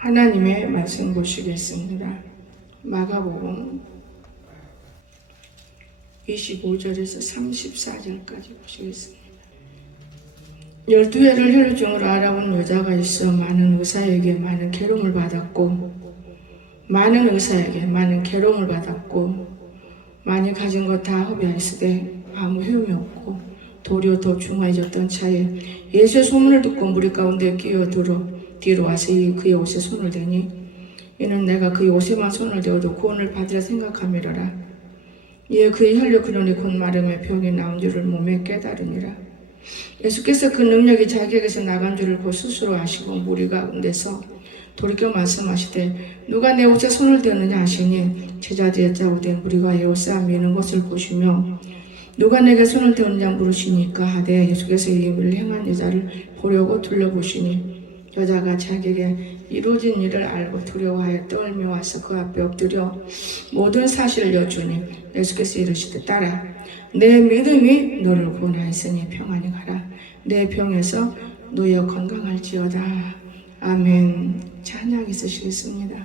하나님의 말씀 보시겠습니다. 마가복음 25절에서 34절까지 보시겠습니다. 12해를 혈루증으로 알아본 여자가 있어 많은 의사에게 많은 괴로움을 받았고 많이 가진 것 다 허비하였으되 아무 효용이 없고 도리어 더 중하해졌던 차에 예수의 소문을 듣고 무리 가운데 끼어들어 뒤로 와서 그의 옷에 손을 대니 이는 내가 그의 옷에만 손을 대어도 구원을 받으라 생각함이라라. 이에 그의 혈류 근원이 곧 마름에 병이 나온 줄을 몸에 깨달으니라. 예수께서 그 능력이 자기에게서 나간 줄을 스스로 아시고 무리 가운데서 돌이켜 말씀하시되 누가 내 옷에 손을 대느냐 하시니 제자들의 짜고된 무리가 이 옷에 미는 것을 보시며 누가 내게 손을 대느냐 물으시니까 하되 예수께서 이 일을 행한 여자를 보려고 둘러보시니 여자가 자기에게 이루어진 일을 알고 두려워하여 떨며 와서 그 앞에 엎드려 모든 사실을 여쭈니 예수께서 이르시되 딸아 내 믿음이 너를 구원하였으니 평안히 가라. 내 병에서 너여 건강할지어다. 아멘. 찬양 있으시겠습니다.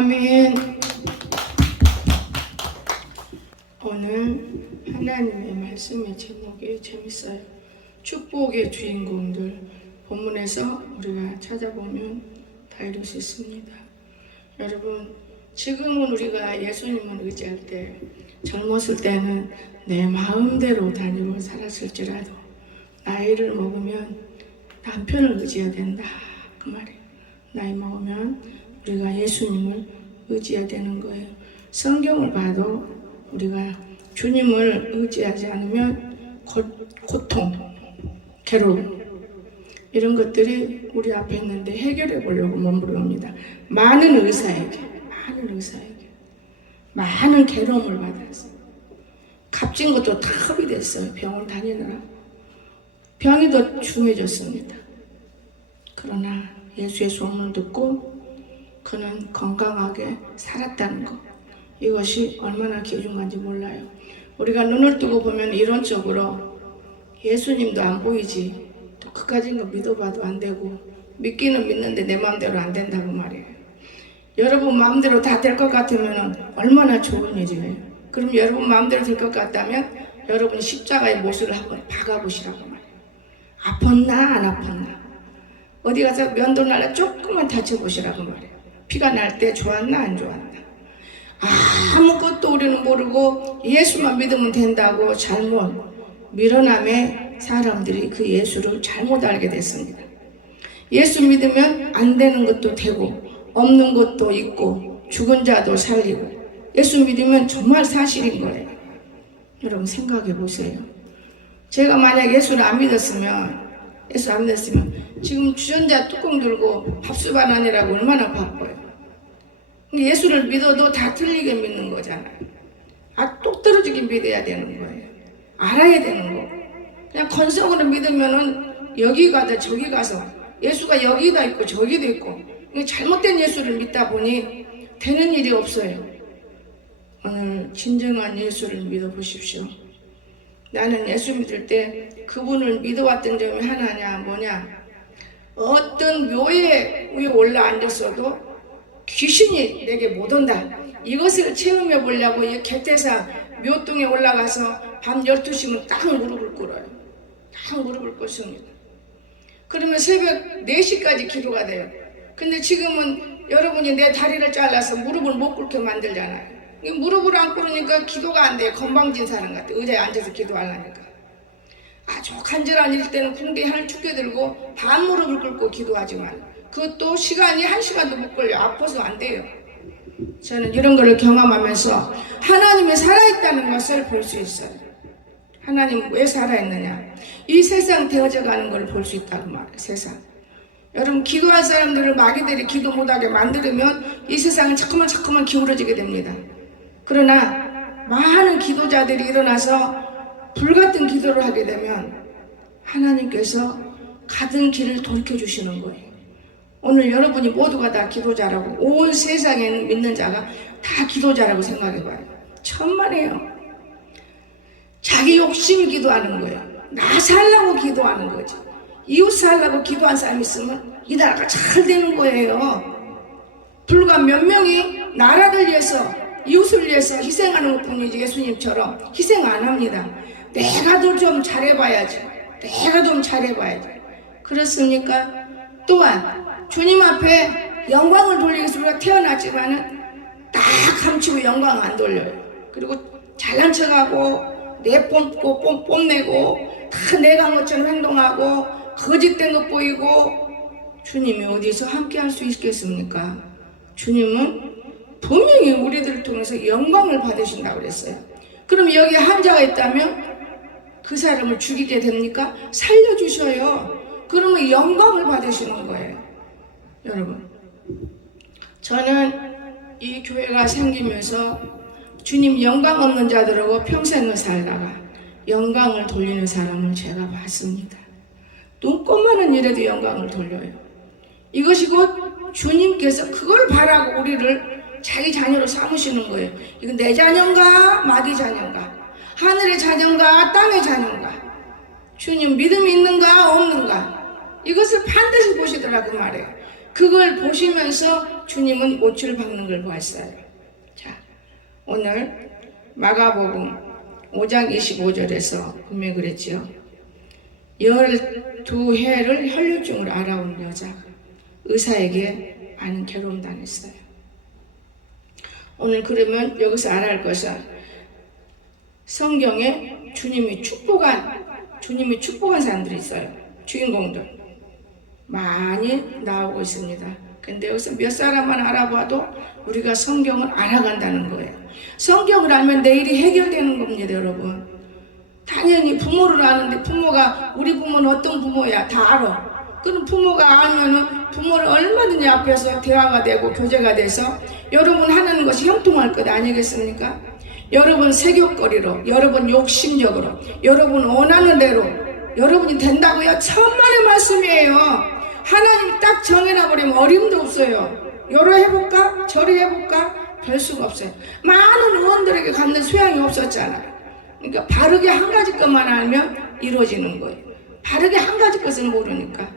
아멘. 오늘 하나님의 말씀의 제목이 재밌어요. 축복의 주인공들. 본문에서 우리가 찾아보면 다 이룰 수 있습니다. 여러분, 지금은 우리가 예수님을 의지할 때 젊었을 때는 내 마음대로 다니고 살았을지라도 나이를 먹으면 남편을 의지해야 된다 그 말이에요. 나이 먹으면 우리가 예수님을 의지해야 되는 거예요. 성경을 봐도 우리가 주님을 의지하지 않으면 고통, 괴로움 이런 것들이 우리 앞에 있는데 해결해 보려고 몸부림합니다. 많은 의사에게 많은 괴로움을 받았어요. 값진 것도 다 허비됐어요. 병원 다니느라 병이 더 중해졌습니다. 그러나 예수의 소문을 듣고 그는 건강하게 살았다는 것, 이것이 얼마나 귀중한지 몰라요. 우리가 눈을 뜨고 보면 이론적으로 예수님도 안 보이지, 또 그까진 거 믿어봐도 안 되고, 믿기는 믿는데 내 마음대로 안 된다고 말이에요. 여러분 마음대로 다 될 것 같으면 얼마나 좋은 일이에요. 그럼 여러분 마음대로 될 것 같다면 여러분이 십자가의 못을 한번 박아보시라고 말이에요. 아팠나 안 아팠나, 어디 가서 면도 날라 조금만 다쳐보시라고 말이에요. 피가 날 때 좋았나 안 좋았나. 아무것도 우리는 모르고 예수만 믿으면 된다고 잘못 밀어남에 사람들이 그 예수를 잘못 알게 됐습니다. 예수 믿으면 안 되는 것도 되고 없는 것도 있고 죽은 자도 살리고, 예수 믿으면 정말 사실인 거예요. 여러분 생각해 보세요. 제가 만약 예수를 안 믿었으면 지금 주전자 뚜껑 들고 밥솥 안 하느라고 얼마나 바빠요. 예수를 믿어도 다 틀리게 믿는 거잖아요. 똑 떨어지게 믿어야 되는 거예요. 알아야 되는 거. 그냥 건성으로 믿으면은 여기 가다 저기 가서 예수가 여기다 있고 저기도 있고, 잘못된 예수를 믿다 보니 되는 일이 없어요. 오늘 진정한 예수를 믿어보십시오. 나는 예수 믿을 때 그분을 믿어왔던 점이 하나냐 뭐냐, 어떤 묘에 위에 올라앉았어도 귀신이 내게 못 온다, 이것을 체험해 보려고 이 객대사 묘동에 올라가서 밤 12시면 딱 무릎을 꿇어요. 딱 무릎을 꿇습니다. 그러면 새벽 4시까지 기도가 돼요. 근데 지금은 여러분이 내 다리를 잘라서 무릎을 못 꿇게 만들잖아요. 무릎을 안 꿇으니까 기도가 안 돼요. 건방진 사람 같아. 의자에 앉아서 기도하려니까. 아주 간절한 일 때는 궁디 하늘 죽게 들고 반 무릎을 꿇고 기도하지만 그것도 시간이 1시간도 못 걸려. 아파서 안 돼요. 저는 이런 거를 경험하면서 하나님이 살아있다는 것을 볼 수 있어요. 하나님 왜 살아있느냐, 이 세상 되어져 가는 걸 볼 수 있다고 말해요. 세상. 여러분 기도할 사람들을 마귀들이 기도 못하게 만들면 이 세상은 자꾸만 기울어지게 됩니다. 그러나 많은 기도자들이 일어나서 불같은 기도를 하게 되면 하나님께서 가던 길을 돌이켜 주시는 거예요. 오늘 여러분이 모두가 다 기도자라고, 온 세상에 믿는 자가 다 기도자라고 생각해봐요. 천만에요. 자기 욕심이 기도하는 거예요. 나 살라고 기도하는 거지. 이웃 살라고 기도한 사람이 있으면 이 나라가 잘 되는 거예요. 불과 몇 명이 나라를 위해서, 이웃을 위해서 희생하는 것 뿐이지 예수님처럼 희생 안 합니다. 내가 더 좀 잘해봐야지. 그렇습니까? 또한 주님 앞에 영광을 돌리기 위해서 우리가 태어났지만은 딱 감추고 영광 안 돌려요. 그리고 잘난 척하고 내뿜고 뽐내고 다 내가 한 것처럼 행동하고 거짓된 것 보이고, 주님이 어디서 함께 할 수 있겠습니까? 주님은 분명히 우리들을 통해서 영광을 받으신다고 그랬어요. 그럼 여기 한 자가 있다면 그 사람을 죽이게 됩니까? 살려주셔요. 그러면 영광을 받으시는 거예요. 여러분, 저는 이 교회가 생기면서 주님 영광 없는 자들하고 평생을 살다가 영광을 돌리는 사람을 제가 봤습니다. 눈꼽만한 일에도 영광을 돌려요. 이것이 곧 주님께서 그걸 바라고 우리를 자기 자녀로 삼으시는 거예요. 이건 내 자녀인가 마귀 자녀인가, 하늘의 자녀인가 땅의 자녀인가, 주님 믿음이 있는가 없는가, 이것을 반드시 보시더라고 말해요. 그걸 보시면서 주님은 못을 박는 걸 보았어요. 자, 오늘 마가복음 5장 25절에서 분명히 그랬죠. 12해를 혈류증을 알아온 여자 의사에게 많은 괴로움 당했어요. 오늘 그러면 여기서 알아야 할 것은 성경에 주님이 축복한 사람들이 있어요. 주인공들 많이 나오고 있습니다. 근데 여기서 몇 사람만 알아봐도 우리가 성경을 알아간다는 거예요. 성경을 알면 내일이 해결되는 겁니다, 여러분. 당연히 부모를 아는데 부모가, 우리 부모는 어떤 부모야 다 알아. 그럼 부모가 알면은 부모를 얼마든지 앞에서 대화가 되고 교제가 돼서 여러분 하는 것이 형통할 것 아니겠습니까? 여러분 세교거리로, 여러분 욕심적으로, 여러분 원하는 대로 여러분이 된다고요? 천만의 말씀이에요. 하나님 딱 정해놔버리면 어림도 없어요. 요러 해볼까? 저리 해볼까? 별 수가 없어요. 많은 의원들에게 갖는 소양이 없었잖아요. 그러니까 바르게 한 가지 것만 알면 이루어지는 거예요. 바르게 한 가지 것을 모르니까.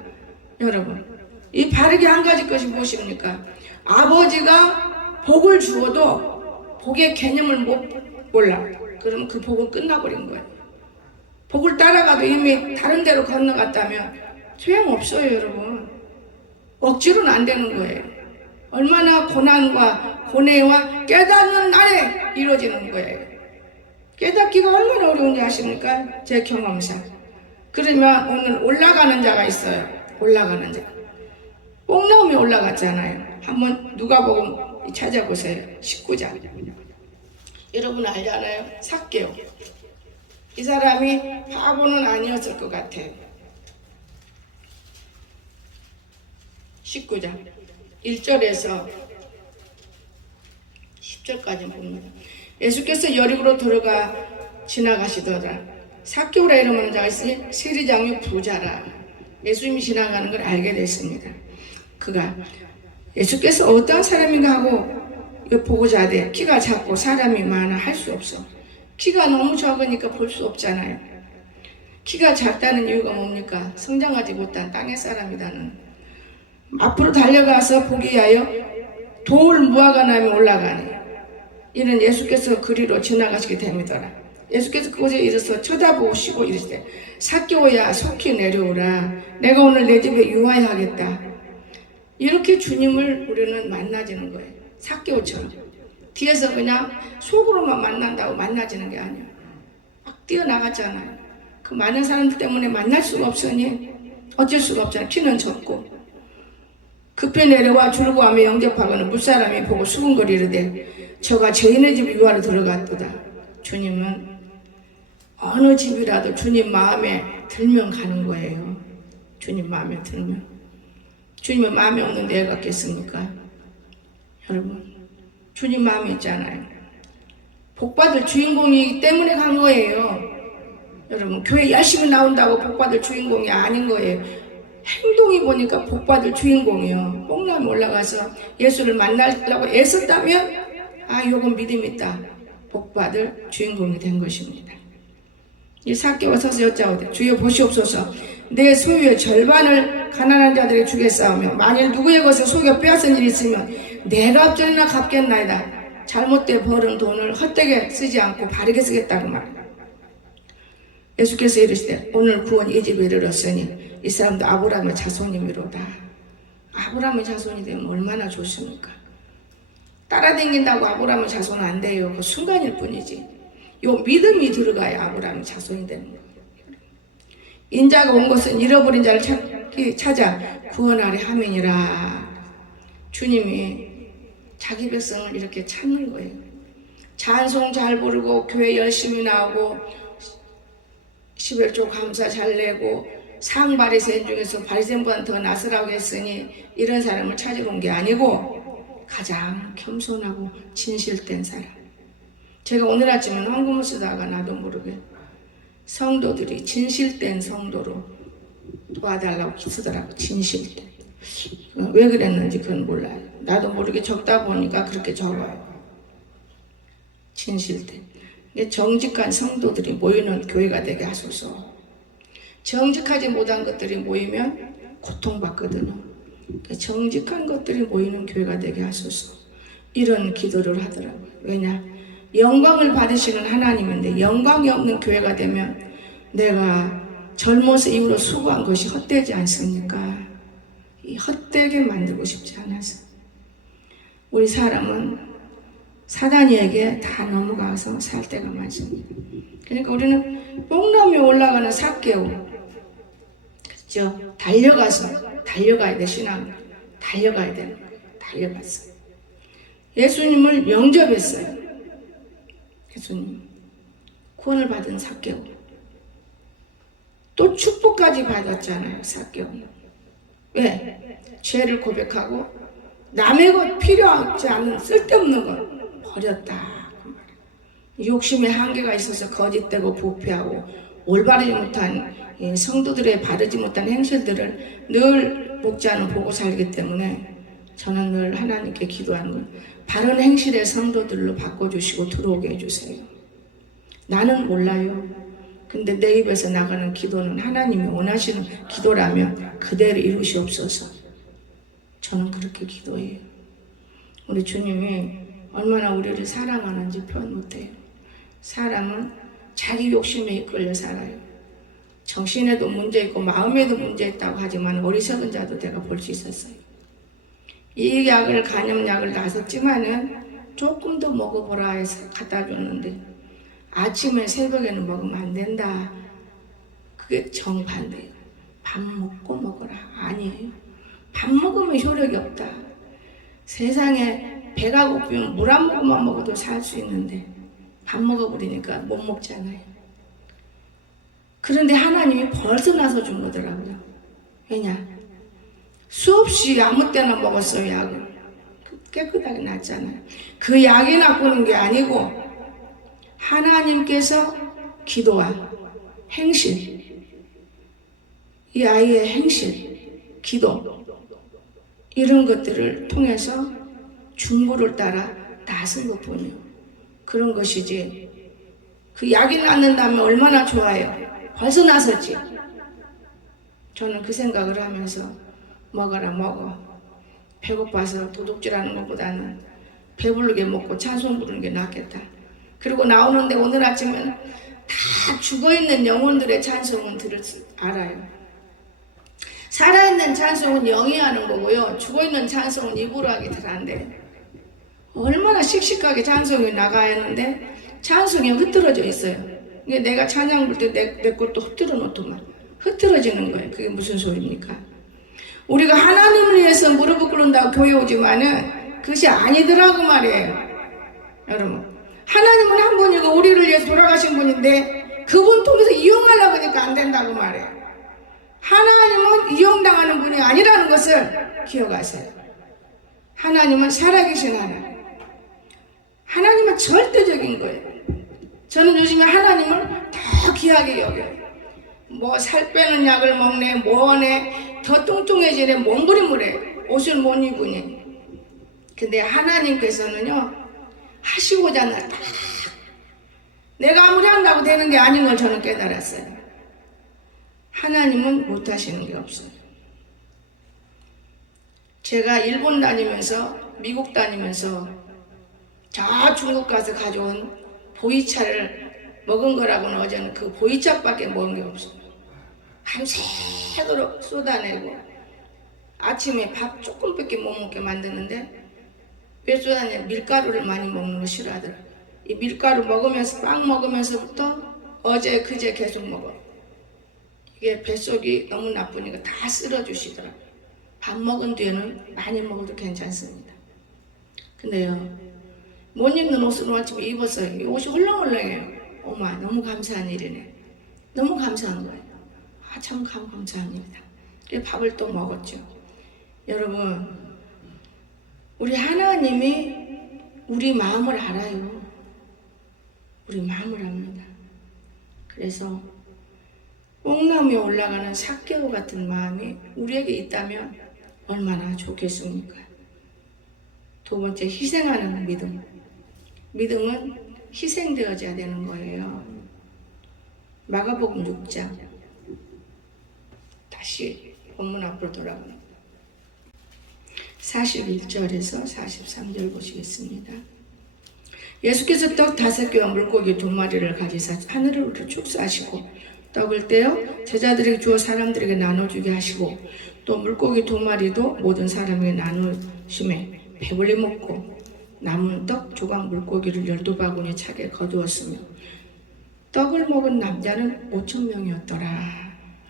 여러분, 이 바르게 한 가지 것이 무엇입니까? 아버지가 복을 주어도 복의 개념을 못 몰라. 그러면 그 복은 끝나버린 거예요. 복을 따라가도 이미 다른 데로 건너갔다면 소용없어요, 여러분. 억지로는 안 되는 거예요. 얼마나 고난과 고뇌와 깨닫는 날에 이루어지는 거예요. 깨닫기가 얼마나 어려운지 아십니까? 제 경험상. 그러면 오늘 올라가는 자가 있어요. 올라가는 자. 뽕나무에 올라갔잖아요. 한번 누가복음 찾아보세요. 19장. 여러분 알잖아요. 삭개오. 이 사람이 바보는 아니었을 것 같아요. 19장 1절에서 10절까지 봅니다. 예수께서 여리고로 들어가 지나가시더라. 삭개오라 이름하는 자가 있으니 세리장육 부자라. 예수님이 지나가는 걸 알게 됐습니다. 그가 예수께서 어떤 사람인가 하고 보고자 하되 키가 작고 사람이 많아 할 수 없어. 키가 너무 적으니까 볼 수 없잖아요. 키가 작다는 이유가 뭡니까? 성장하지 못한 땅의 사람이라는. 앞으로 달려가서 보기 위하여 돌 무화과나무에 올라가니 이는 예수께서 그리로 지나가시게 됩니다. 예수께서 그곳에 이르서 쳐다보시고 이르시되 삭개오야 속히 내려오라. 내가 오늘 내 집에 유하여 하겠다. 이렇게 주님을 우리는 만나지는 거예요. 삭개오처럼. 뒤에서 그냥 속으로만 만난다고 만나지는 게 아니에요. 막 뛰어나갔잖아요. 그 많은 사람들 때문에 만날 수가 없으니 어쩔 수가 없잖아요. 키는 적고. 급히 내려와 줄고하며 영접하고는 물사람이 보고 수군거리르되 저가 죄인의 집 유하로 들어갔도다. 주님은 어느 집이라도 주님 마음에 들면 가는 거예요. 주님 마음에 들면. 주님의 마음에 없는데 애가 겠습니까? 여러분, 주님 마음에 있잖아요. 복받을 주인공이기 때문에 간 거예요. 여러분, 교회 열심히 나온다고 복받을 주인공이 아닌 거예요. 행동이 보니까 복받을 주인공이요. 뽕나무에 올라가서 예수를 만나려고 애썼다면 요건 믿음 있다. 복받을 주인공이 된 것입니다. 이 삭개오가 서서 여짜오되 주여 보시옵소서. 내 소유의 절반을 가난한 자들에게 주겠사오며 만일 누구의 것을 속여 빼앗은 일이 있으면 내가 업전이나 갚겠나이다. 잘못돼 벌은 돈을 헛되게 쓰지 않고 바르게 쓰겠다고 말합니다. 예수께서 이르시되 오늘 구원 이 집에 이르렀으니 이 사람도 아브라함의 자손이미로다. 아브라함의 자손이 되면 얼마나 좋습니까? 따라다닌다고 아브라함의 자손은 안 돼요. 그 순간일 뿐이지. 요 믿음이 들어가야 아브라함의 자손이 되는 거예요. 인자가 온 것은 잃어버린 자를 찾아 구원하려 함이니라. 주님이 자기 백성을 이렇게 찾는 거예요. 찬송 잘 부르고 교회 열심히 나오고 11조 감사 잘 내고 상 바리새인 중에서 바리새인보다 더 나으라고 했으니 이런 사람을 찾으러 온 게 아니고 가장 겸손하고 진실된 사람. 제가 오늘 아침에 헌금을 쓰다가 나도 모르게 성도들이 진실된 성도로 도와달라고 쓰더라고. 진실된. 왜 그랬는지 그건 몰라요. 나도 모르게 적다 보니까 그렇게 적어요. 진실된. 정직한 성도들이 모이는 교회가 되게 하소서. 정직하지 못한 것들이 모이면 고통받거든요. 정직한 것들이 모이는 교회가 되게 하소서. 이런 기도를 하더라고요. 왜냐? 영광을 받으시는 하나님인데 영광이 없는 교회가 되면 내가 젊어서 이후로 수고한 것이 헛되지 않습니까? 이 헛되게 만들고 싶지 않아서. 우리 사람은 사단이에게 다 넘어가서 살 때가 많습니다. 그러니까 우리는 뽕나무에 올라가는 삭개오. 그렇죠? 달려가야 돼. 신앙 달려가야 되는 거예요. 달려갔어요. 예수님을 영접했어요. 예수님 구원을 받은 삭개오. 또 축복까지 받았잖아요. 삭개오. 왜? 죄를 고백하고 남의 것 필요하지 않은 쓸데없는 것 버렸다. 욕심의 한계가 있어서 거짓되고 부패하고 올바르지 못한 성도들의 바르지 못한 행실들을 늘 목자는 보고 살기 때문에 저는 늘 하나님께 기도하는 거예요. 바른 행실의 성도들로 바꿔주시고 들어오게 해주세요. 나는 몰라요. 근데 내 입에서 나가는 기도는 하나님이 원하시는 기도라면 그대로 이루시옵소서. 저는 그렇게 기도해요. 우리 주님이 얼마나 우리를 사랑하는지 표현 못해요. 사람은 자기 욕심에 이끌려 살아요. 정신에도 문제 있고 마음에도 문제 있다고 하지만 어리석은 자도 내가 볼 수 있었어요. 이 약을 간염약을 나섰지만은 조금 더 먹어보라 해서 갖다 줬는데 아침에 새벽에는 먹으면 안 된다. 그게 정반대예요. 밥 먹고 먹어라. 아니에요. 밥 먹으면 효력이 없다. 세상에 배가 고프면 물 한 모금만 먹어도 살 수 있는데 밥 먹어버리니까 못 먹잖아요. 그런데 하나님이 벌써 나서 준 거더라고요. 왜냐? 수없이 아무 때나 먹었어요, 약을. 깨끗하게 났잖아요. 그 약이 나쁘는 게 아니고 하나님께서 기도와 행실, 이 아이의 행실, 기도 이런 것들을 통해서 중보를 따라 나선 것뿐이요. 그런 것이지 그 약이 낫는다면 얼마나 좋아요. 벌써 나섰지. 저는 그 생각을 하면서 먹어라 먹어. 배고파서 도둑질하는 것보다는 배부르게 먹고 찬송 부르는 게 낫겠다. 그리고 나오는데 오늘 아침에는 다 죽어있는 영혼들의 찬송은 들을 줄 알아요. 살아있는 찬송은 영이 하는 거고요. 죽어있는 찬송은 입으로 하기 잘 안 돼요. 얼마나 씩씩하게 찬송이 나가야 하는데 찬송이 흐트러져 있어요. 내가 찬양 부를 때 내 것도 흐트러 놓더만 흐트러지는 거예요. 그게 무슨 소리입니까? 우리가 하나님을 위해서 무릎을 꿇는다고 교회 오지만은 그것이 아니더라고 말이에요. 여러분, 하나님은 한 분이고 우리를 위해서 돌아가신 분인데 그분 통해서 이용하려고 하니까 안 된다고 말이에요. 하나님은 이용당하는 분이 아니라는 것을 기억하세요. 하나님은 살아계신 하나님. 하나님은 절대적인 거예요. 저는 요즘에 하나님을 더 귀하게 여겨요. 뭐 살 빼는 약을 먹네, 뭐하네, 더 뚱뚱해지네, 몸부림을 옷을 못 입으니. 근데 하나님께서는요, 하시고자 나 딱, 내가 아무리 한다고 되는 게 아닌 걸 저는 깨달았어요. 하나님은 못 하시는 게 없어요. 제가 일본 다니면서, 미국 다니면서, 저 중국 가서 가져온 보이차를 먹은 거라고는 어제는 그 보이차밖에 먹은 게 없어요. 밤새도록 쏟아내고 아침에 밥 조금밖에 못 먹게 만드는데 왜 쏟아내? 밀가루를 많이 먹는 거 싫어하더라고요. 이 밀가루 먹으면서 빵 먹으면서부터 어제 그제 계속 먹어. 이게 뱃속이 너무 나쁘니까 다 쓸어주시더라고요. 밥 먹은 뒤에는 많이 먹어도 괜찮습니다. 근데요, 못 입는 옷을 아침에 입었어요. 이 옷이 헐렁헐렁해요. 어마, 너무 감사한 일이네. 너무 감사한 거예요. 아, 참 감사한 일이다. 그래서 밥을 또 먹었죠. 여러분, 우리 하나님이 우리 마음을 알아요. 우리 마음을 압니다. 그래서 뽕나무에 올라가는 삭개오 같은 마음이 우리에게 있다면 얼마나 좋겠습니까? 두 번째, 희생하는 믿음. 믿음은 희생되어져야 되는 거예요. 마가복음 6장. 다시 본문 앞으로 돌아갑니다. 41절에서 43절 보시겠습니다. 예수께서 떡 5개와 물고기 2마리를 가지사 하늘을 축사하시고 떡을 떼어 제자들에게 주어 사람들에게 나눠주게 하시고 또 물고기 2마리도 모든 사람에게 나누심에 배불리 먹고 남은 떡 조각 물고기를 12바구니에 차게 거두었으며 떡을 먹은 남자는 5,000명이었더라.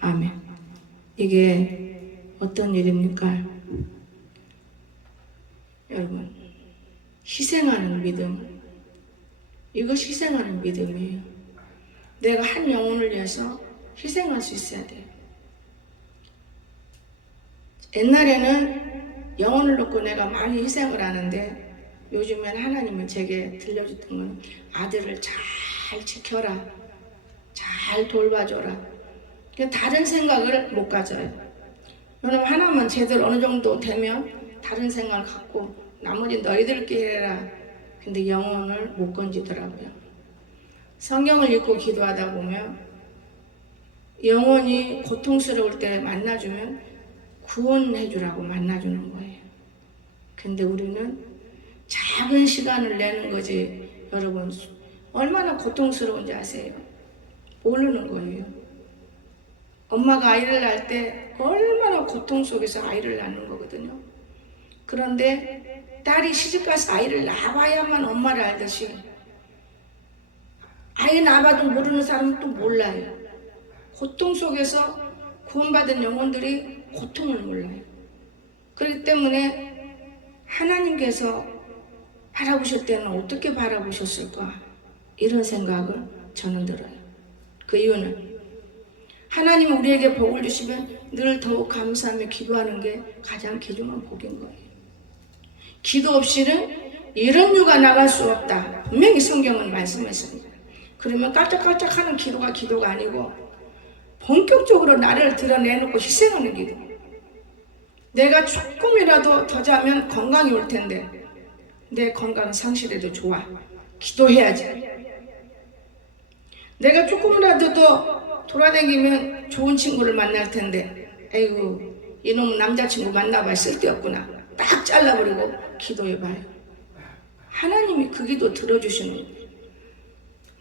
아멘. 이게 어떤 일입니까? 여러분, 희생하는 믿음. 이것이 희생하는 믿음이에요. 내가 한 영혼을 위해서 희생할 수 있어야 돼요. 옛날에는 영혼을 놓고 내가 많이 희생을 하는데 요즘엔 하나님은 제게 들려줬던 건 아들을 잘 지켜라, 잘 돌봐줘라. 다른 생각을 못 가져요. 여러분, 하나만 제대로 어느 정도 되면 다른 생각을 갖고 나머지 너희들끼리 해라. 근데 영혼을 못 건지더라고요. 성경을 읽고 기도하다 보면 영혼이 고통스러울 때 만나주면 구원해주라고 만나주는 거예요. 근데 우리는 작은 시간을 내는 거지. 여러분 얼마나 고통스러운지 아세요? 모르는 거예요. 엄마가 아이를 낳을 때 얼마나 고통 속에서 아이를 낳는 거거든요. 그런데 딸이 시집가서 아이를 낳아야만 엄마를 알듯이 아이 낳아도 모르는 사람은 또 몰라요. 고통 속에서 구원받은 영혼들이 고통을 몰라요. 그렇기 때문에 하나님께서 바라보실 때는 어떻게 바라보셨을까? 이런 생각을 저는 들어요. 그 이유는 하나님은 우리에게 복을 주시면 늘 더욱 감사하며 기도하는 게 가장 귀중한 복인 거예요. 기도 없이는 이런 유가 나갈 수 없다. 분명히 성경은 말씀했습니다. 그러면 깔짝깔짝하는 기도가 기도가 아니고 본격적으로 나를 드러내놓고 희생하는 기도. 내가 조금이라도 더 자면 건강이 올 텐데 내 건강 상실해도 좋아. 기도해야지. 내가 조금이라도 더 돌아다니면 좋은 친구를 만날 텐데 에이구 이놈 남자친구 만나봐야 쓸데없구나. 딱 잘라버리고 기도해봐요. 하나님이 그 기도 들어주시는 거예요.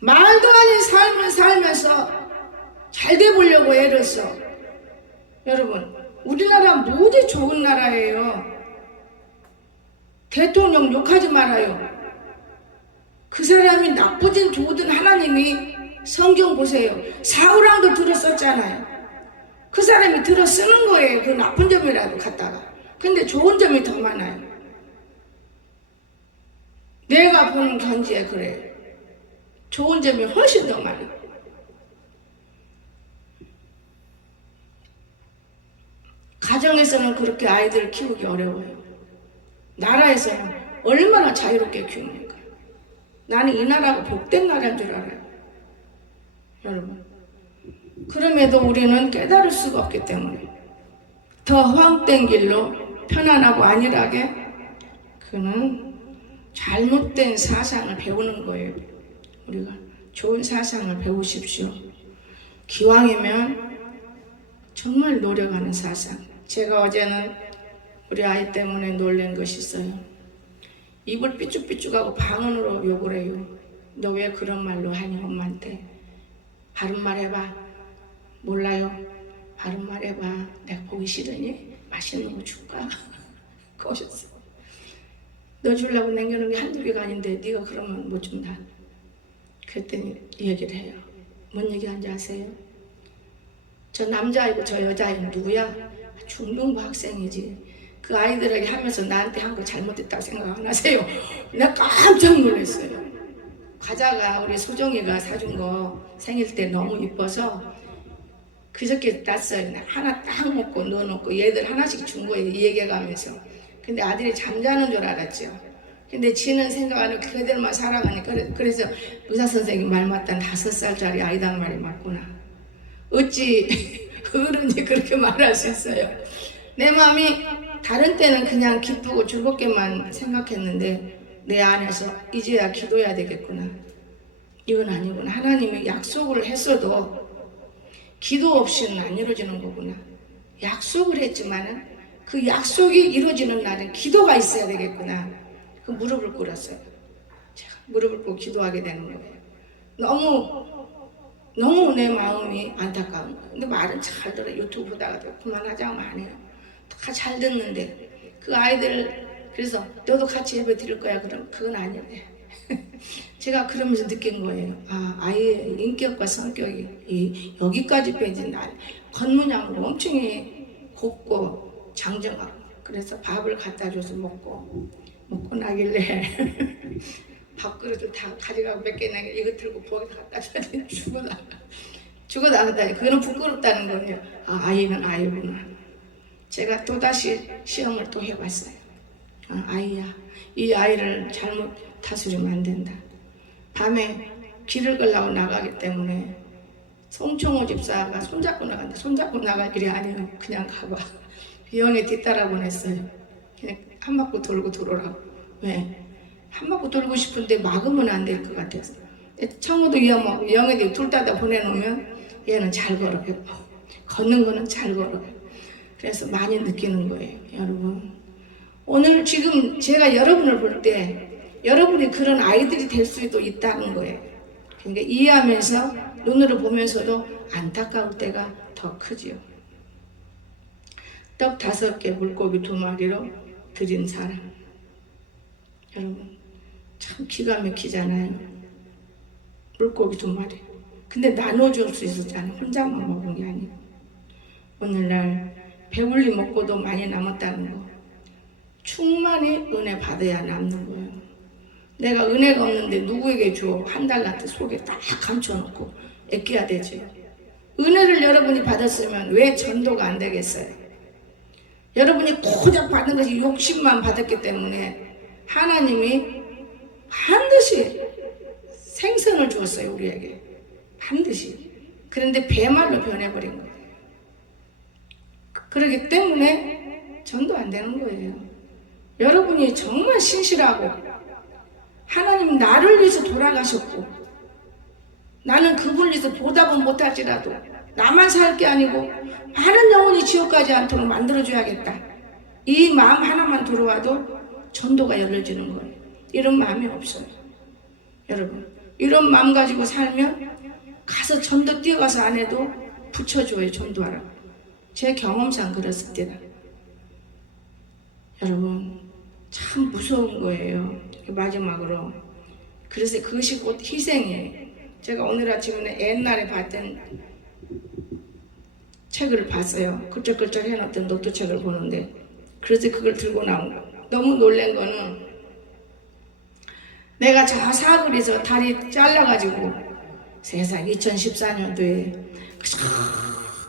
말도 아닌 삶을 살면서 잘 돼보려고 애를 써. 여러분 우리나라 무지 좋은 나라예요. 대통령 욕하지 말아요. 그 사람이 나쁘든 좋든 하나님이 성경 보세요. 사울왕도 들어 썼잖아요. 그 사람이 들어 쓰는 거예요. 그 나쁜 점이라도 갖다가. 근데 좋은 점이 더 많아요. 내가 보는 견지에 그래요. 좋은 점이 훨씬 더 많아요. 가정에서는 그렇게 아이들을 키우기 어려워요. 나라에서는 얼마나 자유롭게 키웁니까? 나는 이 나라가 복된 나라인 줄 알아요. 여러분 그럼에도 우리는 깨달을 수가 없기 때문에 더 헛된 길로 편안하고 안일하게 그는 잘못된 사상을 배우는 거예요. 우리가 좋은 사상을 배우십시오. 기왕이면 정말 노력하는 사상. 제가 어제는 우리 아이 때문에 놀란 것이 있어요. 입을 삐죽삐죽하고 방언으로 욕을 해요. 너 왜 그런 말로 하니 엄마한테. 바른말 해봐. 몰라요. 바른말 해봐. 내가 보기 싫으니 맛있는 거 줄까? 거셨어. 너 주려고 남겨놓은 게 한두 개가 아닌데 네가 그러면 못 준다. 그랬더니 얘기를 해요. 뭔 얘기 하는지 아세요? 저 남자아이고 저 여자아이는 누구야? 중등부 학생이지. 그 아이들에게 하면서 나한테 한 거 잘못했다고 생각 안 하세요? 내가 깜짝 놀랐어요. 과자가 우리 소정이가 사준 거 생일 때 너무 이뻐서 그저께 땄어요. 하나 딱 먹고 넣어놓고 얘들 하나씩 준 거예요. 이 얘기해가면서. 근데 아들이 잠자는 줄 알았죠. 근데 지는 생각하는 걔들만 사랑하니까 그래서 의사선생님 말 맞다 5살짜리 아이단 말이 맞구나. 어찌 어른이 그렇게 말할 수 있어요. 내 마음이 다른 때는 그냥 기쁘고 즐겁게만 생각했는데 내 안에서 이제야 기도해야 되겠구나. 이건 아니구나. 하나님이 약속을 했어도 기도 없이는 안 이루어지는 거구나. 약속을 했지만은 그 약속이 이루어지는 날은 기도가 있어야 되겠구나. 그 무릎을 꿇었어요. 제가 무릎을 꿇고 기도하게 되는 거예요. 너무 내 마음이 안타까운 거예요. 근데 말은 잘 들어. 유튜브 보다가도 그만하자고 안 해요. 다 잘 듣는데 그 아이들 그래서 너도 같이 예배 드릴 거야. 그럼 그건 아니래. 제가 그러면서 느낀 거예요. 아, 아이의 인격과 성격이 여기까지 빼진 날 겉문양으로 엄청 곱고 장정하고 그래서 밥을 갖다 줘서 먹고 나길래 밥그릇을 다 가져가고 몇 개나 이거 들고 부엌에 갖다 줘야 죽어나가다니 그거는 부끄럽다는 거예요. 아, 아이는 아이구나. 제가 또다시 시험을 또 해봤어요. 아, 아이야, 이 아이를 잘못 다스리면 안 된다. 밤에 길을 걸라고 나가기 때문에 송청호 집사가 손잡고 나간다. 손잡고 나갈 일이 아니면 그냥 가봐. 비용에 뒤따라 보냈어요. 그냥 한 바퀴 돌고 들어오라고. 왜? 한 바퀴 돌고 싶은데 막으면 안 될 것 같아서. 청우도 영애들이 둘 다 보내놓으면 얘는 잘 걸어요. 걷는 거는 잘 걸어요. 그래서 많이 느끼는 거예요, 여러분. 오늘 지금 제가 여러분을 볼 때 여러분이 그런 아이들이 될 수도 있다는 거예요. 그러니까 이해하면서 눈으로 보면서도 안타까울 때가 더 크지요. 떡 5개, 물고기 2마리로 드린 사람. 여러분, 참 기가 막히잖아요. 물고기 2마리. 근데 나눠줄 수 있었잖아요. 혼자만 먹은 게 아니고. 오늘날 배불리 먹고도 많이 남았다는 거. 충만히 은혜 받아야 남는 거예요. 내가 은혜가 없는데 누구에게 줘? 한 달란트 속에 딱 감춰놓고 애껴야 되죠. 은혜를 여러분이 받았으면 왜 전도가 안 되겠어요? 여러분이 고작 받은 것이 욕심만 받았기 때문에 하나님이 반드시 생선을 주었어요, 우리에게. 반드시. 그런데 배말로 변해버린 거예요. 그렇기 때문에 전도 안 되는 거예요. 여러분이 정말 신실하고 하나님 나를 위해서 돌아가셨고 나는 그분을 위해서 보답은 못할지라도 나만 살 게 아니고 많은 영혼이 지옥 가지 않도록 만들어줘야겠다. 이 마음 하나만 들어와도 전도가 열려지는 거예요. 이런 마음이 없어요. 여러분, 이런 마음 가지고 살면 가서 전도 뛰어가서 안 해도 붙여줘요, 전도하라고. 제 경험상 그렇습니다. 여러분, 참 무서운 거예요. 마지막으로. 그래서 그것이 곧 희생이에요. 제가 오늘 아침에 옛날에 봤던 책을 봤어요. 글적글적 해놨던 노트책을 보는데, 그래서 그걸 들고 나온 거. 너무 놀란 거는 내가 저 사거리에서 다리 잘라가지고 세상 2014년도에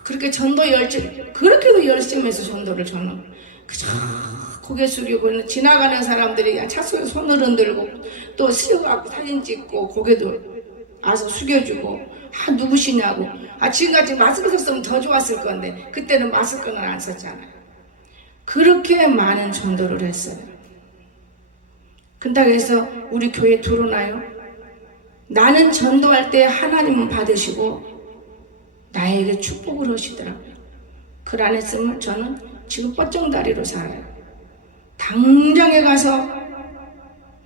그렇게 전도 그렇게도 열심히 해서 전도를 저는 그저 고개 숙이고 지나가는 사람들이 차 속에 손을 흔들고 또 쓰여갖고 사진 찍고 고개도 와서 숙여주고 누구시냐고 지금같이 마스크 썼으면 더 좋았을 건데 그때는 마스크는 안 썼잖아요. 그렇게 많은 전도를 했어요. 근다고 해서 우리 교회 들어오나요? 나는 전도할 때 하나님은 받으시고 나에게 축복을 하시더라고요. 글 안 했으면 저는 지금 뻗정다리로 살아요. 당장에 가서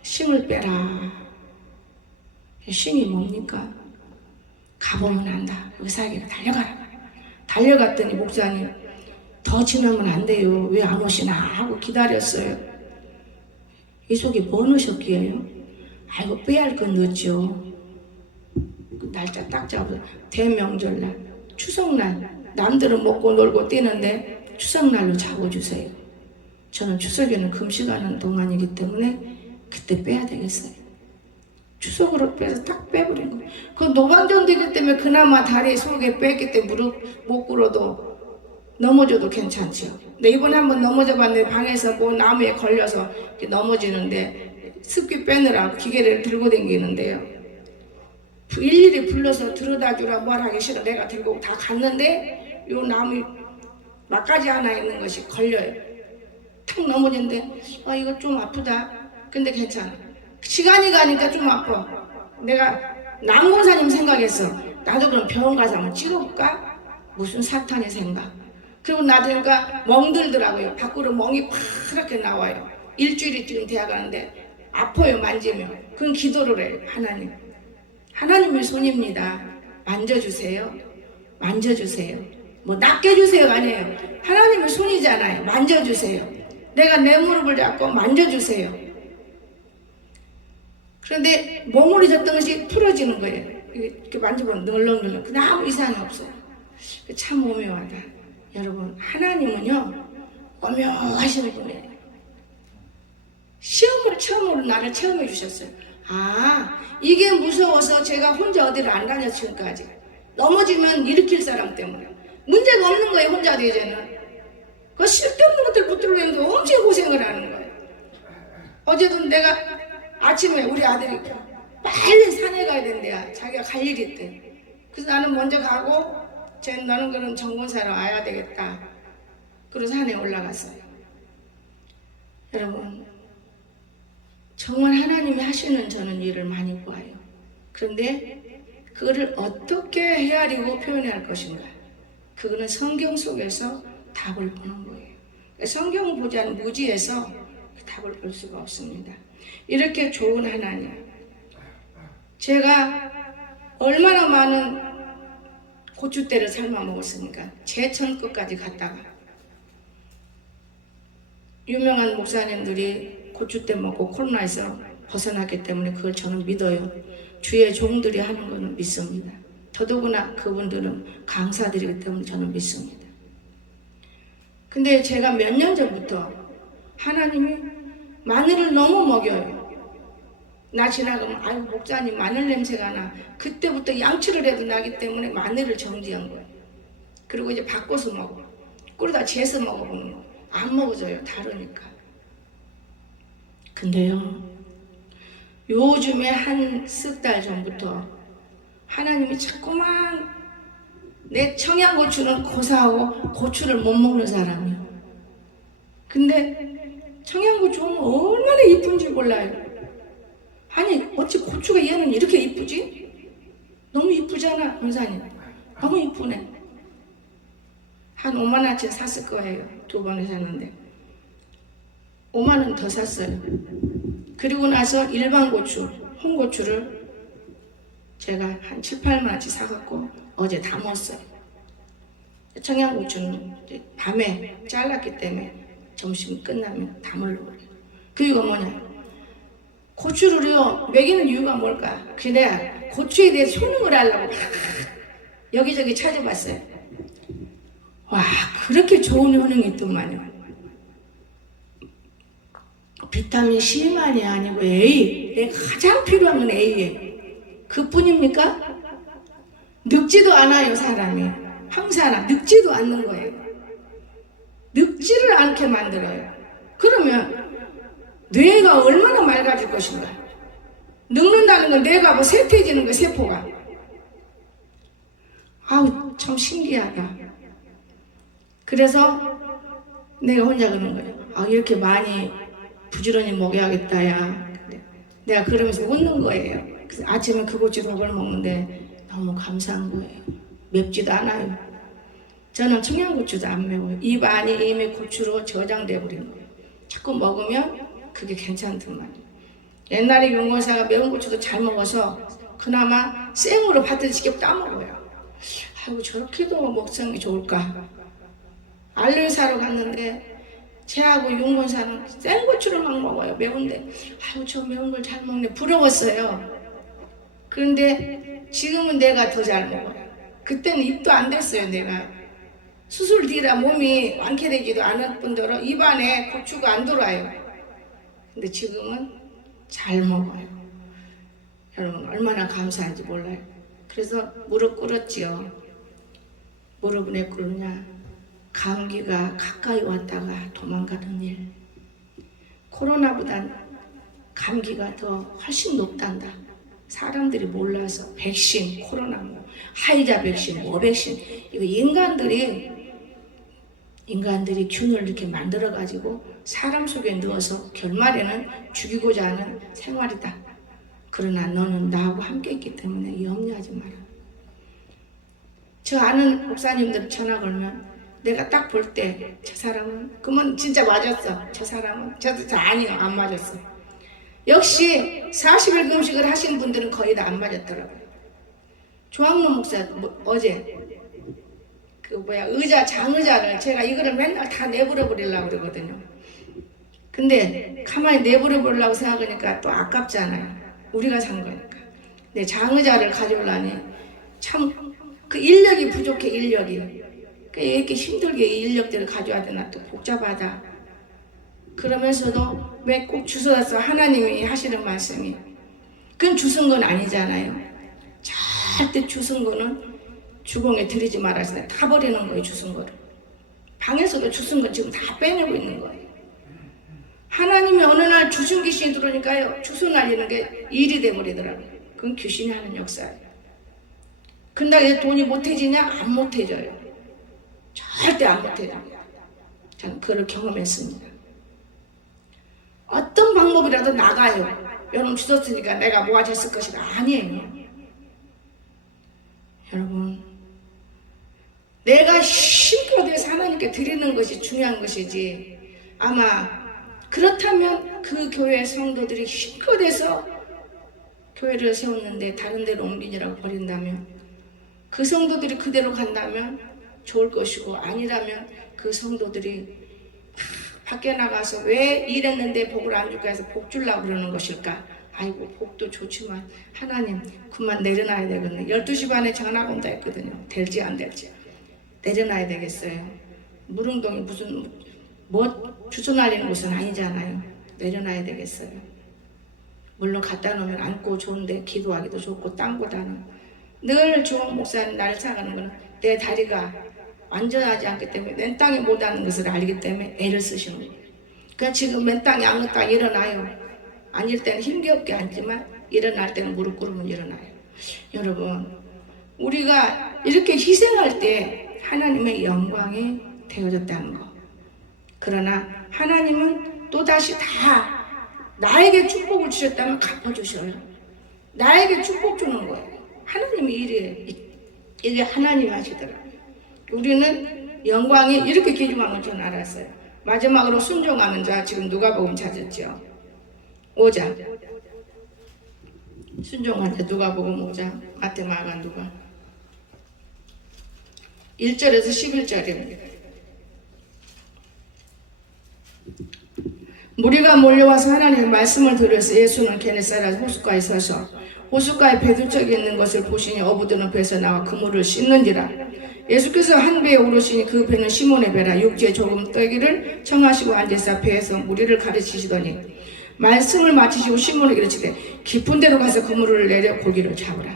싱을 빼라. 싱이 뭡니까? 가보면 안다. 의사에게 달려가라. 달려갔더니 목사님 더 지나면 안 돼요. 왜 안 오시나 하고 기다렸어요. 이 속에 뭐 넣으셨기에요? 아이고 빼야 할 건 넣었죠. 그 날짜 딱 잡아서 대명절날 추석날 남들은 먹고 놀고 뛰는데 추석날로 잡아주세요. 저는 추석에는 금식하는 동안이기 때문에 그때 빼야 되겠어요. 추석으로 빼서 딱 빼버린 거예요. 그 노방전되기 때문에 그나마 다리 속에 뺐기 때문에 무릎 못 꿇어도 넘어져도 괜찮죠. 근데 이번에 한번 넘어져 봤는데 방에서 뭐 나무에 걸려서 넘어지는데 습기 빼느라 기계를 들고 다니는데요. 일일이 불러서 들여다주라 뭘 하기 싫어. 내가 들고 다 갔는데 요 나무 막가지 하나 있는 것이 걸려요. 탁 넘어지는데 이거 좀 아프다. 근데 괜찮아. 시간이 가니까 좀 아파. 내가 남공사님 생각했어. 나도 그럼 병원 가서 한번 찍어볼까? 무슨 사탄의 생각. 그리고 나중에가 멍들더라고요. 밖으로 멍이 파랗게 나와요. 일주일이 지금 돼가는데 아파요. 만지면. 그건 기도를 해요. 하나님. 하나님의 손입니다. 만져주세요. 만져주세요. 뭐 낫게 해주세요 아니에요. 하나님의 손이잖아요. 만져주세요. 내가 내 무릎을 잡고 만져주세요. 그런데 멍울해졌던 것이 풀어지는 거예요. 이렇게 만져보면 널렁널렁. 근데 아무 이상이 없어요. 참 오묘하다. 여러분, 하나님은요 오묘하시는 분이에요. 시험을 처음으로 나를 체험해 주셨어요. 이게 무서워서 제가 혼자 어디를 안 다녔 지금까지. 넘어지면 일으킬 사람 때문에. 문제가 없는 거예요. 혼자 되제는. 그 쓸데없는 것들 붙들고 있는데 엄청 고생을 하는 거예요. 어제도 내가 아침에 우리 아들이 빨리 산에 가야 된대요. 자기가 갈 일이 있대. 그래서 나는 먼저 가고 나는 그럼 정권사로 와야 되겠다. 그래서 산에 올라갔어요. 여러분, 정말 하나님이 하시는 저는 일을 많이 보아요. 그런데 그거를 어떻게 헤아리고 표현해야 할 것인가? 그거는 성경 속에서 답을 보는 거예요. 성경을 보지 않은 무지에서 답을 볼 수가 없습니다. 이렇게 좋은 하나님, 제가 얼마나 많은 고추대를 삶아 먹었습니까? 제천 끝까지 갔다가 유명한 목사님들이 고추대 먹고 코로나에서 벗어났기 때문에 그걸 저는 믿어요. 주의 종들이 하는 것은 믿습니다. 더더구나 그분들은 강사들이기 때문에 저는 믿습니다. 근데 제가 몇 년 전부터 하나님이 마늘을 너무 먹여요. 나 지나가면 아유 목사님 마늘 냄새가 나. 그때부터 양치를 해도 나기 때문에 마늘을 정지한 거예요. 그리고 이제 바꿔서 먹어. 그러다 재서 먹어보는 거예요. 안 먹어져요. 다르니까. 근데요, 요즘에 한 석 달 전부터 하나님이 자꾸만 내 청양고추는 고사하고 고추를 못 먹는 사람이요. 근데 청양고추 얼마나 이쁜지 몰라요. 아니 어찌 고추가 얘는 이렇게 이쁘지? 너무 이쁘잖아 권사님. 너무 이쁘네. 한 5만 원치 샀을 거예요. 2번에 샀는데 5만 원 더 샀어요. 그리고 나서 일반 고추, 홍고추를 제가 한 7, 8만 원치 사갖고 어제 다 먹었어요. 청양고추는 밤에 잘랐기 때문에 점심 끝나면 다 먹으려고. 그 이유가 뭐냐? 고추를요 먹이는 이유가 뭘까? 그래 고추에 대해 소능을 하려고 여기저기 찾아봤어요. 와 그렇게 좋은 효능이 있더만요. 비타민 C만이 아니고 A 가장 필요한 건 A예요. 그뿐입니까? 늙지도 않아요. 사람이 항상 늙지도 않는 거예요. 늙지를 않게 만들어요. 그러면 뇌가 얼마나 맑아질 것인가? 늙는다는 건 뇌가 뭐 쇠퇴해지는 거예요. 세포가. 아우 참 신기하다. 그래서 내가 혼자 그런 거예요. 아 이렇게 많이 부지런히 먹여야겠다 야. 내가 그러면서 웃는 거예요. 그래서 아침에 그 고추밥을 먹는데 너무 감사한 거예요. 맵지도 않아요. 저는 청양고추도 안 매워요. 입 안이 이미 고추로 저장돼 버리는 거예요. 자꾸 먹으면 그게 괜찮더만. 옛날에 용건사가 매운 고추도 잘 먹어서 그나마 생으로 밭에서 직접 따먹어요. 아이고 저렇게도 먹성이 좋을까. 알를 사러 갔는데 쟤하고 용건사는 생고추를 막 먹어요. 매운데 아이고 저 매운 걸 잘 먹네. 부러웠어요. 그런데 지금은 내가 더 잘 먹어요. 그때는 입도 안 됐어요. 내가 수술 뒤라 몸이 완쾌되지도 않은 분들은 입 안에 고추가 안 돌아요. 근데 지금은 잘 먹어요. 여러분 얼마나 감사한지 몰라요. 그래서 무릎 꿇었지요. 무릎을 왜 꿇느냐? 감기가 가까이 왔다가 도망가던 일. 코로나보단 감기가 더 훨씬 높단다. 사람들이 몰라서 백신, 코로나 뭐 화이자 백신, 뭐 백신 이거 인간들이 균을 이렇게 만들어 가지고 사람 속에 넣어서 결말에는 죽이고자 하는 생활이다. 그러나 너는 나하고 함께 있기 때문에 염려하지 마라. 저 아는 목사님들 전화 걸면 내가 딱 볼 때 저 사람은 그러면 진짜 맞았어. 저 사람은 저도 아니요 안 맞았어. 역시 40일 금식을 하신 분들은 거의 다 안 맞았더라고요. 조항로 목사 어제 장의자를 제가 이거를 맨날 다 내버려 버리려고 그러거든요. 근데 가만히 내버려 버리려고 생각하니까 또 아깝잖아요. 우리가 산 거니까. 근데 장의자를 가져오려니 참 그 인력이 부족해. 인력이 이렇게 힘들게 인력들을 가져와야 되나 또 복잡하다. 그러면서도 왜 꼭 주워서 하나님이 하시는 말씀이 그건 주운 건 아니잖아요. 절대 주운 거는 주공에 들이지 말아서 다 버리는 거예요. 주운 거를. 방에서도 주운 건 지금 다 빼내고 있는 거예요. 하나님이 어느 날 주운 귀신이 들어오니까요. 주워 날리는 게 일이 돼버리더라고요. 그건 귀신이 하는 역사예요. 근데 돈이 못해지냐? 안 못해져요. 절대 안 못해져요. 저는 그걸 경험했습니다. 어떤 방법이라도 나가요. 여러분 주셨으니까 내가 모아졌을 것이다. 아니에요. 여러분, 내가 힘껏 해서 하나님께 드리는 것이 중요한 것이지, 아마 그렇다면 그 교회 성도들이 힘껏 해서 교회를 세웠는데 다른 데로 옮기느라고 버린다면, 그 성도들이 그대로 간다면 좋을 것이고, 아니라면 그 성도들이 밖에 나가서 왜 이랬는데 복을 안 줄까 해서 복 주려고 그러는 것일까? 아이고, 복도 좋지만 하나님 그만 내려놔야 되거든요. 12시 반에 전화가 온다 했거든요. 될지 안 될지 내려놔야 되겠어요. 무릉동이 무슨 주소 날리는 곳은 아니잖아요. 내려놔야 되겠어요. 물론 갖다 놓으면 안고 좋은데 기도하기도 좋고, 땅보다는 늘 좋은 목사님 나를 생각하는 거는 내 다리가 완전하지 않기 때문에 맨 땅에 못 앉는 것을 알기 때문에 애를 쓰시는 거예요. 그러니까 지금 맨 땅에 앉았다 일어나요. 앉을 때는 힘겹게 앉지만 일어날 때는 무릎 꿇으면 일어나요. 여러분, 우리가 이렇게 희생할 때 하나님의 영광이 되어졌다는 거. 그러나 하나님은 또다시 다 나에게 축복을 주셨다면 갚아주셔요. 나에게 축복 주는 거예요. 하나님이 이게 하나님 하시더라고요. 우리는 영광이 이렇게 귀중한 줄 알았어요. 마지막으로 순종하는 자, 지금 누가복음 찾았죠. 5장. 순종한 자 누가복음 5장. 마태, 마가, 누가. 1절에서 11절입니다. 무리가 몰려와서 하나님의 말씀을 들어서 예수는 게네사렛 호숫가에 서서 호숫가에 배 두 척이 있는 것을 보시니 어부들은 배에서 나와 그물을 씻는지라. 예수께서 한 배에 오르시니 그 배는 시몬의 배라. 육지에 조금 떠기를 청하시고 앉으사 배에서 무리를 가르치시더니 말씀을 마치시고 시몬에게 이르시되 깊은 데로 가서 그물을 내려 고기를 잡으라.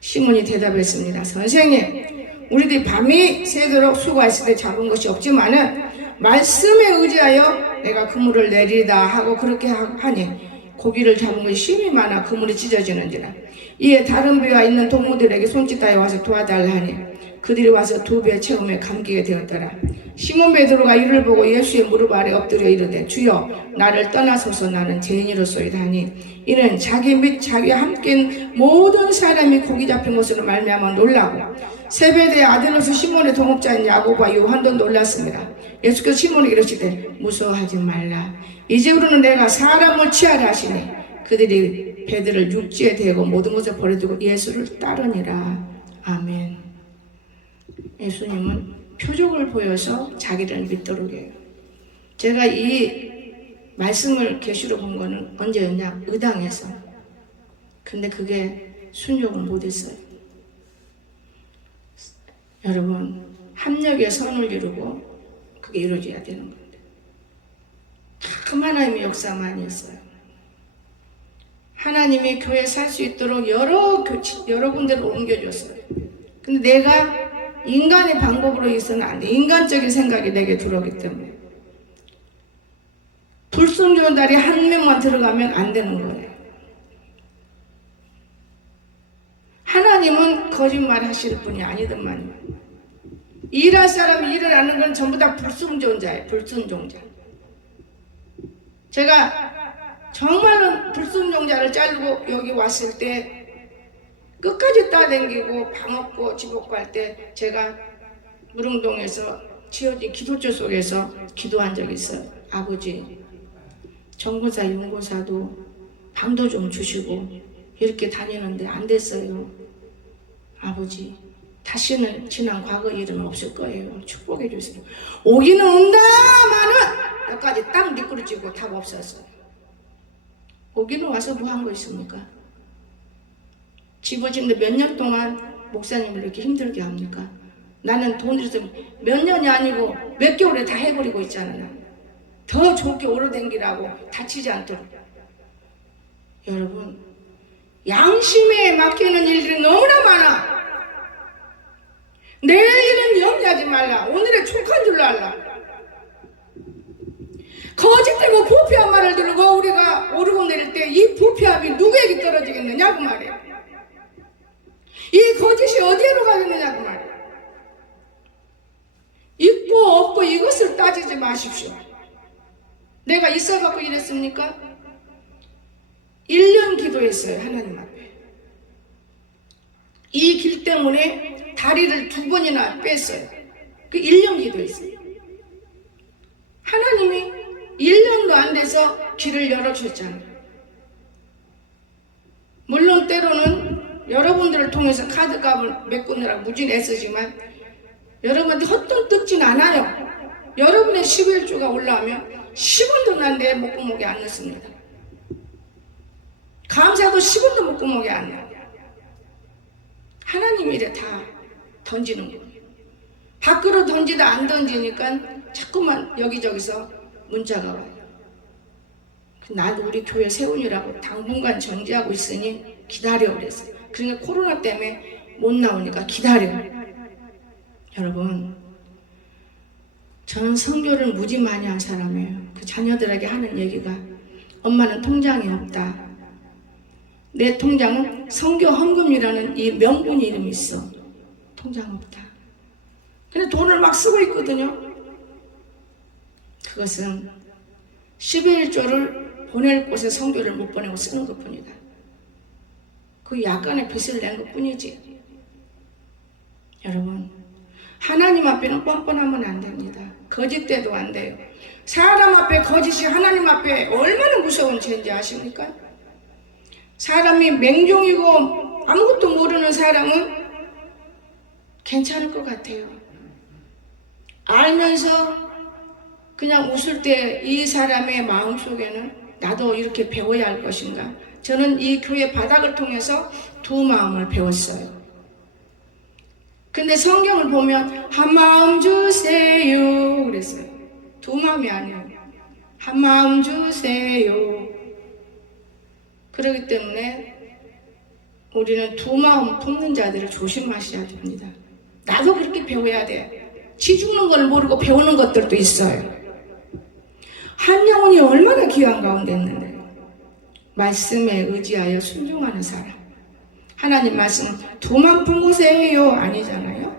시몬이 대답했습니다. 선생님, 우리들이 밤이 새도록 수고했을 때 잡은 것이 없지만은 말씀에 의지하여 내가 그물을 내리다 하고 그렇게 하니 고기를 잡은 것이 심히 많아 그물이 찢어지는지라. 이에 다른 배와 있는 동무들에게 손짓하여 와서 도와달라 하니 그들이 와서 두 배 채우며 감기게 되었더라. 시몬 베드로가 이를 보고 예수의 무릎 아래 엎드려 이르되 주여 나를 떠나소서 나는 죄인이로소이다 하니 이는 자기 및 자기와 함께 모든 사람이 고기 잡힌 것으로 말미암아 놀라고 세베대의 아들로서 시몬의 동업자인 야고보와 요한도 놀랐습니다. 예수께서 시몬에게 이르시되 무서워하지 말라. 이제부로는 내가 사람을 취하려 하시니 그들이 배들을 육지에 대고 모든 것을 버려두고 예수를 따르니라. 아멘. 예수님은 표적을 보여서 자기를 믿도록 해요. 제가 이 말씀을 계시로 본 거는 언제였냐? 의당에서. 근데 그게 순종을 못했어요. 여러분, 합력의 선을 이루고 그게 이루어져야 되는 건데 참 하나님의 역사 많이 했어요. 하나님이 교회 살 수 있도록 여러 군데로 옮겨줬어요. 근데 내가 인간의 방법으로 있어서는 안 돼. 인간적인 생각이 내게 들어오기 때문에 불순종자리 한 명만 들어가면 안 되는 거예요. 하나님은 거짓말 하실 분이 아니더만요. 일할 사람이 일을 하는 건 전부 다 불순종자예요. 불순종자. 제가 정말로 불순종자를 자르고 여기 왔을 때 끝까지 따댕기고 방 없고 집 없고 할 때 제가 무릉동에서 지어진 기도처 속에서 기도한 적이 있어요. 아버지, 정보사, 윤고사도 방도 좀 주시고 이렇게 다니는데 안 됐어요. 아버지, 다시는 지난 과거 일은 없을 거예요. 축복해 주세요. 오기는 온다마는 여기까지 딱 미끄러지고 답 없었어요. 오기는 와서 뭐 한 거 있습니까? 집을 짓는데 몇 년 동안 목사님을 이렇게 힘들게 합니까? 나는 돈을 좀 몇 년이 아니고 몇 개월에 다 해버리고 있잖아요. 더 좋게 오르댕기라고 다치지 않도록. 여러분, 양심에 맡기는 일들이 너무나 많아. 내일은 염려하지 말라. 오늘의 촉한 줄로 알라. 거짓되고 부패한 말을 들고 우리가 오르고 내릴 때 이 부패함이 누구에게 떨어지겠느냐고 말이에요. 이 거짓이 어디로 가겠느냐고 말이에요. 있고 없고 이것을 따지지 마십시오. 내가 있어갖고 이랬습니까? 1년 기도했어요. 하나님 앞에. 이 길 때문에 다리를 2번이나 뺐어요. 그 1년 기도했어요. 하나님이 1년도 안 돼서 길을 열어주셨잖아요. 물론 때로는 여러분들을 통해서 카드값을 메꾸느라 무진 애쓰지만 여러분한테 헛돈 뜯진 않아요. 여러분의 11주가 올라오면 10원도 난 내 목구멍에 안 넣습니다. 감사도 10원도 목구멍에 안 넣어요. 하나님이 이래 다 던지는 거예요. 밖으로 던지다 안 던지니까 자꾸만 여기저기서 문자가 와요. 나도 우리 교회 세운이라고 당분간 정지하고 있으니 기다려 그랬어요. 그러니까 코로나 때문에 못 나오니까 기다려. 여러분, 저는 선교를 무지 많이 한 사람이에요. 그 자녀들에게 하는 얘기가 엄마는 통장이 없다. 내 통장은 선교 헌금이라는 이 명분 이름이 있어. 통장 없다. 근데 돈을 막 쓰고 있거든요. 그것은 11조를 보낼 곳에 선교를 못 보내고 쓰는 것 뿐이다. 그 약간의 빚을 낸 것 뿐이지. 여러분, 하나님 앞에는 뻔뻔하면 안 됩니다. 거짓돼도 안 돼요. 사람 앞에 거짓이 하나님 앞에 얼마나 무서운 죄인지 아십니까? 사람이 맹종이고 아무것도 모르는 사람은 괜찮을 것 같아요. 알면서 그냥 웃을 때 이 사람의 마음속에는 나도 이렇게 배워야 할 것인가? 저는 이 교회 바닥을 통해서 2 마음을 배웠어요. 근데 성경을 보면 한 마음 주세요 그랬어요. 2 마음이 아니에요. 한 마음 주세요. 그렇기 때문에 우리는 2 마음 품는 자들을 조심하셔야 됩니다. 나도 그렇게 배워야 돼. 지 죽는 걸 모르고 배우는 것들도 있어요. 한 영혼이 얼마나 귀한 가운데 있는데 말씀에 의지하여 순종하는 사람. 하나님 말씀 2만 품으세요 아니잖아요.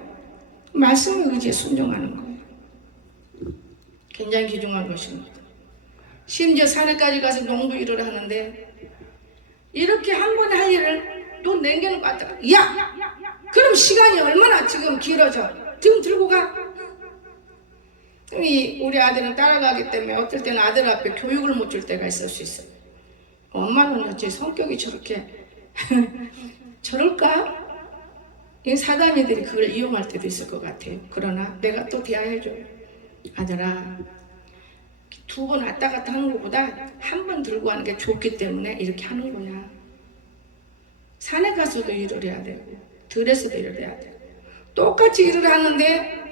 말씀에 의지해 순종하는 거예요. 굉장히 귀중한 것입니다. 심지어 산에까지 가서 농부 일을 하는데 이렇게 한 번에 할 일을 또 남겨놓고 왔다가 야! 그럼 시간이 얼마나 지금 길어져. 지금 들고 가. 우리 아들은 따라가기 때문에 어떨 때는 아들 앞에 교육을 못 줄 때가 있을 수 있어요. 엄마는 어째 성격이 저렇게 저럴까? 이 사단이들이 그걸 이용할 때도 있을 것 같아요. 그러나 내가 또 대화해줘요. 아들아, 2번 왔다 갔다 하는 것보다 한 번 들고 하는 게 좋기 때문에 이렇게 하는 거야. 산에 가서도 일을 해야 되고 들에서도 일을 해야 되고 똑같이 일을 하는데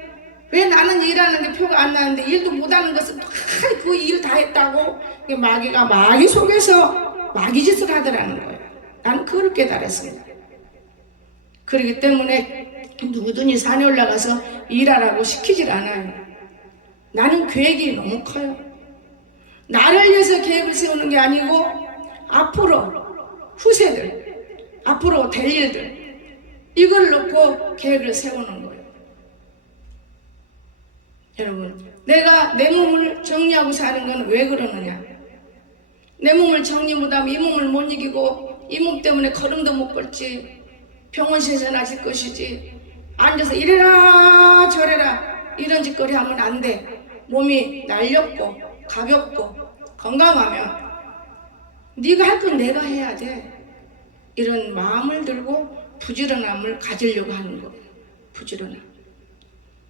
왜 나는 일하는데 표가 안 나는데 일도 못하는 것은 그 일 다 했다고 마귀가 마귀 속에서 마귀 짓을 하더라는 거예요. 나는 그걸 깨달았습니다. 그렇기 때문에 누구든지 산에 올라가서 일하라고 시키질 않아요. 나는 계획이 너무 커요. 나를 위해서 계획을 세우는 게 아니고 앞으로 후세들, 앞으로 될 일들 이걸 놓고 계획을 세우는 거예요. 여러분, 내가 내 몸을 정리하고 사는 건 왜 그러느냐? 내 몸을 정리 못하면 이 몸을 못 이기고 이 몸 때문에 걸음도 못 걸지, 병원에서 나질 것이지, 앉아서 이래라 저래라 이런 짓거리 하면 안 돼. 몸이 날렵고 가볍고 건강하면 네가 할 건 내가 해야 돼. 이런 마음을 들고 부지런함을 가지려고 하는 거예요. 부지런함.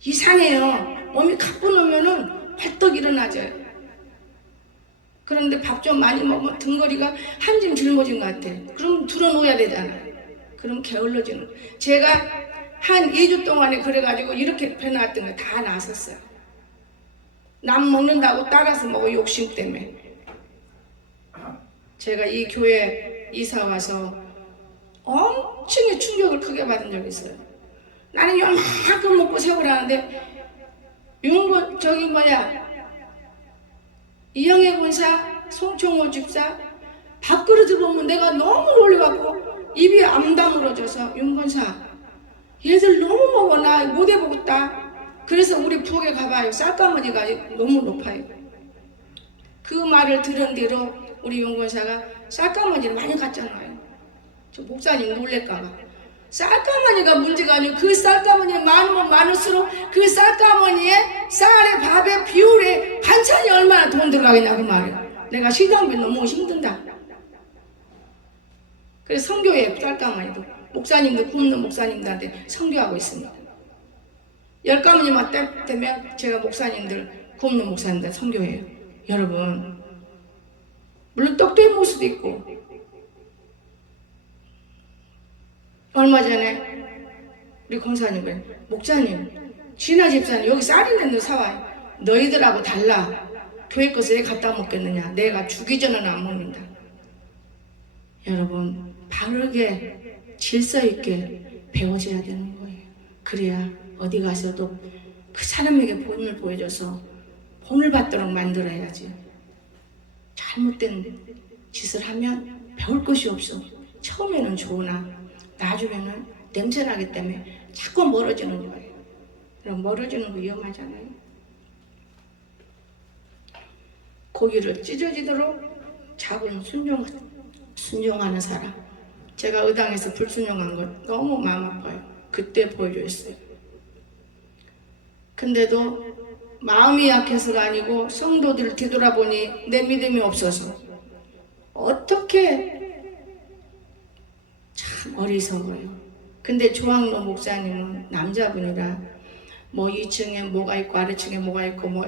이상해요. 몸이 가뿐하면은 벌떡 일어나져요. 그런데 밥 좀 많이 먹으면 등거리가 한 줌 짊어진 것 같아. 그럼 들어놓아야 되잖아. 그럼 게을러지는 거예요. 제가 한 2주 동안에 그래가지고 이렇게 배나왔던 거 다 나섰어요. 남 먹는다고 따라서 먹어 욕심 때문에. 제가 이 교회 이사 와서 엄청의 충격을 크게 받은 적이 있어요. 나는 요만큼 먹고 세우라는데 이영애 권사, 송총호 집사 밥그릇을 보면 내가 너무 놀래갖고 입이 안 다물어져서 윤권사 얘들 너무 먹어 나 못 해보겠다. 그래서 우리 부엌에 가봐요. 쌀가마니가 너무 높아요. 그 말을 들은 뒤로 우리 용건사가 쌀가마니를 많이 갔잖아요. 저 목사님 놀랄까봐. 쌀가마니가 문제가 아니고 그 쌀가마니 많으면 많을수록 그 쌀가마니에 쌀에 밥에 비율에 반찬이 얼마나 돈 들어가겠냐 그 말이에요. 내가 시장비 너무 힘든다. 그래서 선교에 쌀가마니도 목사님도 굶는 목사님들한테 선교하고 있습니다. 10가마니만 되면 제가 목사님들 굶는 목사님들 선교해요. 여러분 물론 떡도 해먹을 수도 있고 얼마 전에 우리 권사님이 목사님 진아 집사님 여기 쌀 있는 데 사와요. 너희들하고 달라. 교회 것을 왜 갖다 먹겠느냐. 내가 주기 전에는 안 먹는다. 여러분 바르게 질서 있게 배워져야 되는 거예요. 그래야 어디 가서도 그 사람에게 본을 보여줘서 본을 받도록 만들어야지. 잘못된 짓을 하면 배울 것이 없어. 처음에는 좋으나 나중에는 냄새나기 때문에 자꾸 멀어지는 거예요. 그럼 멀어지는 거 위험하잖아요. 고기를 찢어지도록 작은 순종하는 사람. 제가 의당에서 불순종한 거 너무 마음 아파요. 그때 보여줬어요. 근데도 마음이 약해서가 아니고 성도들을 뒤돌아보니 내 믿음이 없어서 어떻게 참 어리석어요. 근데 조항로 목사님은 남자분이라 뭐 2층에 뭐가 있고 아래층에 뭐가 있고 뭐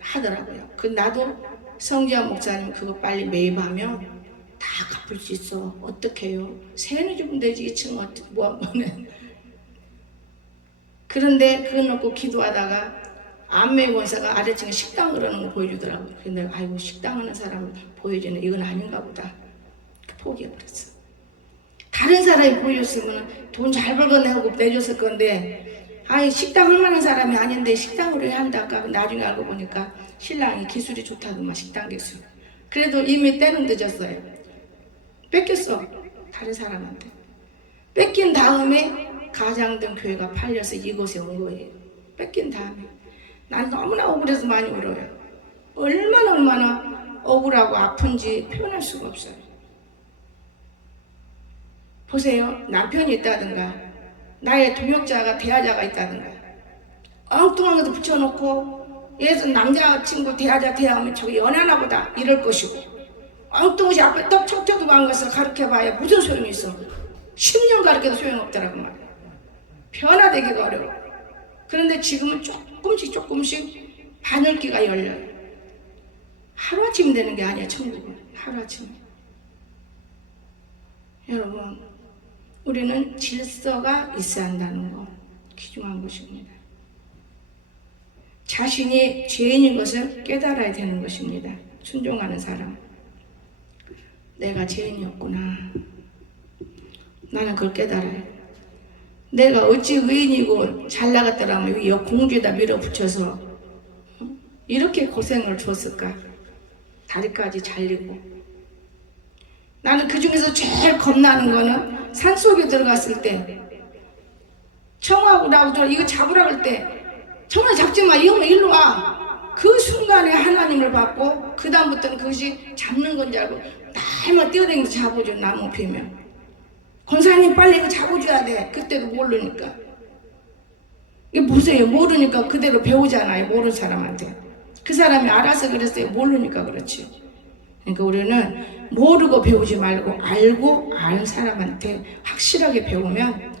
하더라고요. 그 나도 성지아 목사님 그거 빨리 매입하면 다 갚을 수 있어. 어떻게 해요? 세는 주면 되지 2층 뭐하면. 그런데 그거 놓고 기도하다가 안매 원사가 아래층에 식당 그러는 거 보여주더라고요. 근데 내가 아이고 식당 하는 사람을 보여주네. 이건 아닌가 보다. 포기해버렸어. 다른 사람이 보여줬으면 돈 잘 벌어내고 내줬을 건데 아이 식당 할 만한 사람이 아닌데 식당으로 해야 한다까. 나중에 알고 보니까 신랑이 기술이 좋다더만 식당 기술. 그래도 이미 때는 늦었어요. 뺏겼어. 다른 사람한테. 뺏긴 다음에 가장된 교회가 팔려서 이곳에 온 거예요. 뺏긴 다음에. 난 너무나 억울해서 많이 울어요. 얼마나 억울하고 아픈지 표현할 수가 없어요. 보세요. 남편이 있다든가 나의 동역자가 대하자가 있다든가 엉뚱한 것도 붙여놓고 예전 남자친구 대하면 저기 연하나 보다 이럴 것이고 엉뚱한 것이 앞에 떡 척척도 간 것을 가르쳐봐야 무슨 소용이 있어. 10년 가르쳐도 소용없더라고 말이야. 변화되기가 어려워. 그런데 지금은 조금씩 바늘기가 열려요. 하루아침 되는 게 아니야 천국은. 하루아침에. 여러분 우리는 질서가 있어야 한다는 거 귀중한 것입니다. 자신이 죄인인 것을 깨달아야 되는 것입니다. 순종하는 사람. 내가 죄인이었구나. 나는 그걸 깨달아요. 내가 어찌 의인이고 잘 나갔더라면 이 공주에다 밀어붙여서 이렇게 고생을 줬을까. 다리까지 잘리고. 나는 그 중에서 제일 겁나는 거는 산속에 들어갔을 때 청하고 나오더라. 이거 잡으라 그럴 때 청아 잡지 마. 이 형아 일로 와. 그 순간에 하나님을 받고 그 다음부터는 그것이 잡는 건 줄 알고 날만 뛰어다니면서 잡아줘. 나무 피면 권사님 빨리 이거 잡아줘야 돼. 그때도 모르니까. 이게 보세요. 모르니까 그대로 배우잖아요. 모르는 사람한테. 그 사람이 알아서 그랬어요. 모르니까 그렇지. 그러니까 우리는 모르고 배우지 말고 알고 아는 사람한테 확실하게 배우면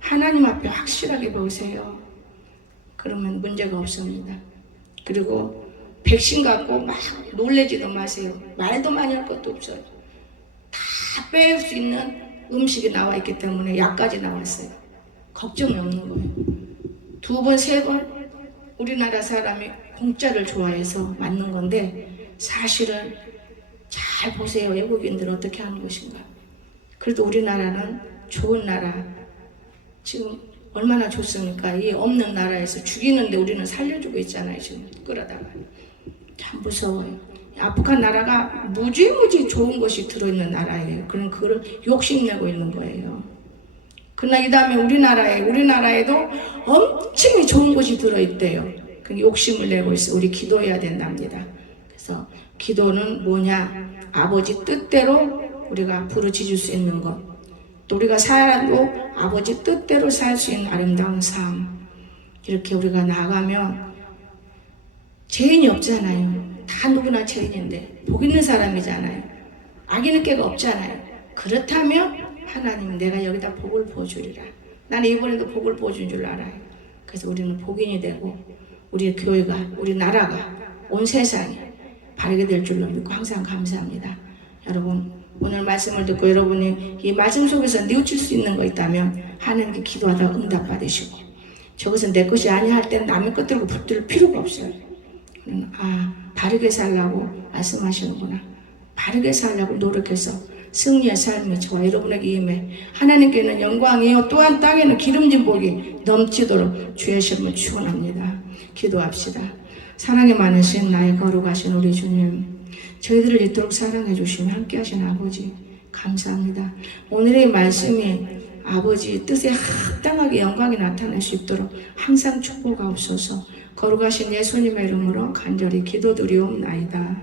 하나님 앞에 확실하게 배우세요. 그러면 문제가 없습니다. 그리고 백신 갖고 막 놀래지도 마세요. 말도 많이 할 것도 없어요. 다 빼올 수 있는 음식이 나와 있기 때문에 약까지 나왔어요. 걱정이 없는 거예요. 2번, 3번 우리나라 사람이 공짜를 좋아해서 맞는 건데 사실은 잘 보세요. 외국인들 어떻게 하는 것인가. 그래도 우리나라는 좋은 나라. 지금 얼마나 좋습니까? 이 없는 나라에서 죽이는데 우리는 살려주고 있잖아요. 지금 끌어다가. 참 무서워요. 아프간 나라가 무지무지 좋은 것이 들어있는 나라예요. 그럼 그걸 욕심내고 있는 거예요. 그러나 이 다음에 우리나라에도 엄청 좋은 것이 들어있대요. 그 욕심을 내고 있어. 우리 기도해야 된답니다. 그래서 기도는 뭐냐? 아버지 뜻대로 우리가 부르짖을 수 있는 것. 또 우리가 살아도 아버지 뜻대로 살 수 있는 아름다운 삶. 이렇게 우리가 나가면 죄인이 없잖아요. 다 누구나 죄인인데 복 있는 사람이잖아요. 악인의 깨가 없잖아요. 그렇다면 하나님은 내가 여기다 복을 부어주리라. 나는 이번에도 복을 부어준 줄 알아요. 그래서 우리는 복인이 되고 우리의 교회가, 우리 나라가, 온 세상이 바르게 될 줄로 믿고 항상 감사합니다. 여러분, 오늘 말씀을 듣고 여러분이 이 말씀 속에서 뉘우칠 수 있는 거 있다면 하나님께 기도하다 응답받으시고, 저것은 내 것이 아니야 할 때는 남의 것 들고 붙들 필요가 없어요. 바르게 살라고 말씀하시는구나. 바르게 살라고 노력해서 승리의 삶이 저와 여러분에게 임해 하나님께는 영광이요 또한 땅에는 기름진 복이 넘치도록 주의 이름을 축원합니다. 기도합시다. 사랑이 많으신 나의 거룩하신 우리 주님, 저희들을 이토록 사랑해 주시며 함께 하신 아버지 감사합니다. 오늘의 말씀이 아버지 뜻에 합당하게 영광이 나타날 수 있도록 항상 축복하옵소서. 거룩하신 예수님의 이름으로 간절히 기도드리옵나이다.